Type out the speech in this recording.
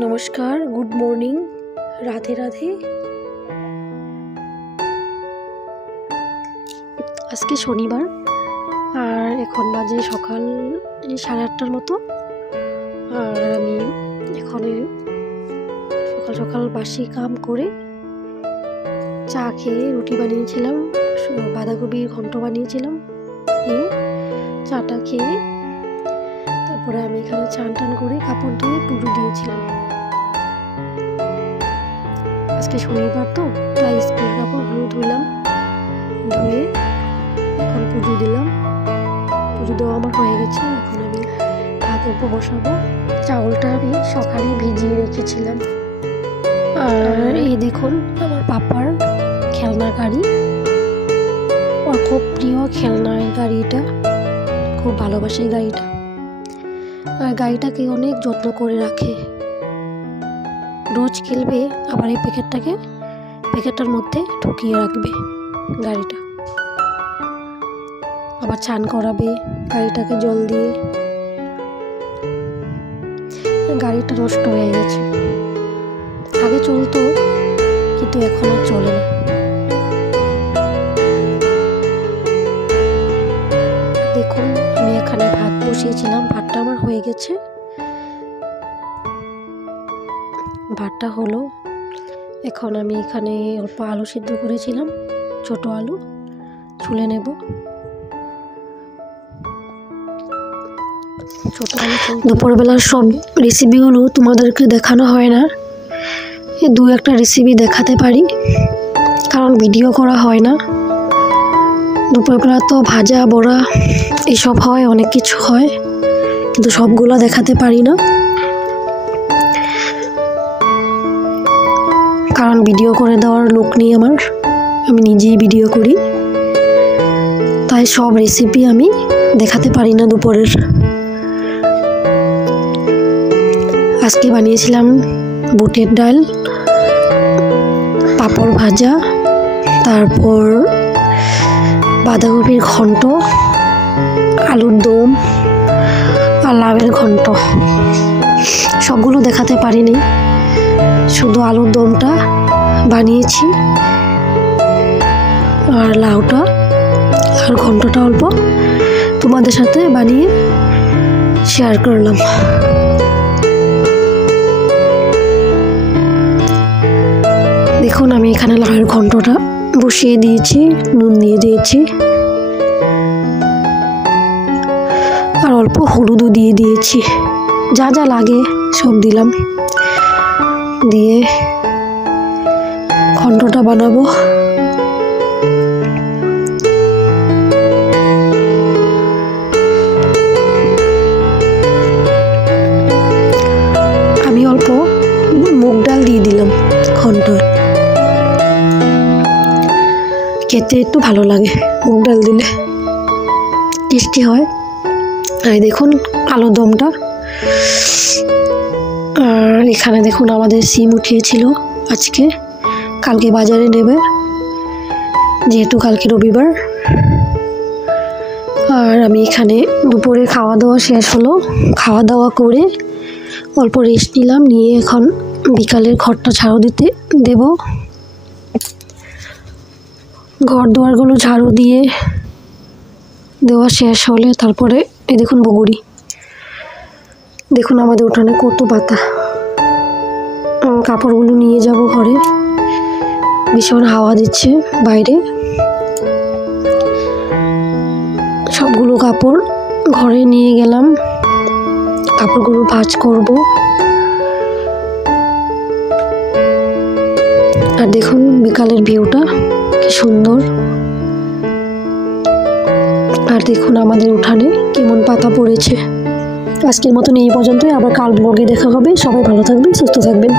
নমস্কার, good morning, Radhe Radhe. আজকে শনিবার আর এখন বাজে সকাল 8:30টার মতো। আর আমি এখানে সকাল সকাল বাসি কাম করে চা খেয়ে রুটি বানিয়েছিলাম, বাঁধাকপির ঘন্ট বানিয়েছিলাম, দিয়ে চাটা খেয়ে তারপরে আমি এখানে চান টান করে কাপড় ধুয়ে পুজো দিয়েছিলাম। আজকে শনিবার তো, তাই স্কুলের কাপড়গুলো ধুলাম, ধুয়ে এখন পুজো দিলাম। পুজো দেওয়া আমার হয়ে গেছে। এখন আমি ভাত উপর বসাবো। চাউলটা আমি সকালে ভিজিয়ে রেখেছিলাম। আর এই দেখুন আমার পাপার খেলনার গাড়ি, ওর খুব প্রিয় খেলনার গাড়িটা, খুব ভালোবাসে গাড়িটা। আর গাড়িটাকে অনেক যত্ন করে রাখে, রোজ খেলবে, আবার এই প্যাকেটটার মধ্যে ঢুকিয়ে রাখবে গাড়িটা, আবার চান করাবে গাড়িটাকে জল দিয়ে। গাড়িটা নষ্ট হয়ে গেছে, আগে চলতো কিন্তু এখন আর চলে না। দেখুন আমি এখানে ভাত বসিয়েছিলাম, ভাতটা আমার হয়ে গেছে। ভাতটা হলো, এখন আমি এখানে অল্প আলু সিদ্ধ করেছিলাম, ছোট আলু ছুলে নেব। দুপুরবেলার সব রেসিপিগুলো তোমাদেরকে দেখানো হয় না, এই দু একটা রেসিপি দেখাতে পারি, কারণ ভিডিও করা হয় না। দুপুরবেলা তো ভাজা বড়া এসব হয়, অনেক কিছু হয়, কিন্তু সবগুলো দেখাতে পারি না, কারণ ভিডিও করে দেওয়ার লোক নেই আমার, আমি নিজেই ভিডিও করি, তাই সব রেসিপি আমি দেখাতে পারি না দুপুরের। আজকে বানিয়েছিলাম বুটের ডাল, পাঁপড় ভাজা, তারপর বাঁধাকপির ঘন্ট, আলুর দম আর লাউয়ের ঘন্ট। সবগুলো দেখাতে পারিনি, শুধু আলুর দমটা বানিয়েছি, আর লাউটা আর ঘন্টটা অল্প তোমাদের সাথে বানিয়ে শেয়ার করলাম। দেখুন আমি এখানে লাউয়ের ঘন্টটা বসিয়ে দিয়েছি, নুন দিয়ে দিয়েছি, আর অল্প হলুদও দিয়ে দিয়েছি, যা যা লাগে সব দিলাম, দিয়ে ঘন্টটা বানাবো। আমি অল্প মুগ ডাল দিয়ে দিলাম ঘন্টর, খেতে একটু ভালো লাগে, মুগ ডাল দিলে টেস্টি হয়। আর দেখুন আলুর দমটা। আর এখানে দেখুন আমাদের সিম উঠিয়েছিল আজকে, কালকে বাজারে নেবে, যেহেতু কালকে রবিবার। আর আমি এখানে দুপুরে খাওয়া দাওয়া শেষ হলো, খাওয়া দাওয়া করে অল্প রেস্ট নিলাম, নিয়ে এখন বিকালের ঘরটা ঝাড়ু দিতে দেব। ঘর দুয়ারগুলো ঝাড়ু দিয়ে দেওয়া শেষ হলে তারপরে এই দেখুন বগুড়ি, দেখুন আমাদের উঠানে কত পাতা। কাপড়গুলো নিয়ে যাব ঘরে, ভীষণ হাওয়া দিচ্ছে বাইরে। সবগুলো কাপড় ঘরে নিয়ে গেলাম, কাপড়গুলো ভাঁজ করব। আর দেখুন বিকালের ভিউটা কি সুন্দর। আর দেখুন আমাদের উঠানে কেমন পাতা পড়েছে। আজকের মতন এই পর্যন্তই, আবার কাল ব্লগে দেখা হবে। সবাই ভালো থাকবেন, সুস্থ থাকবেন।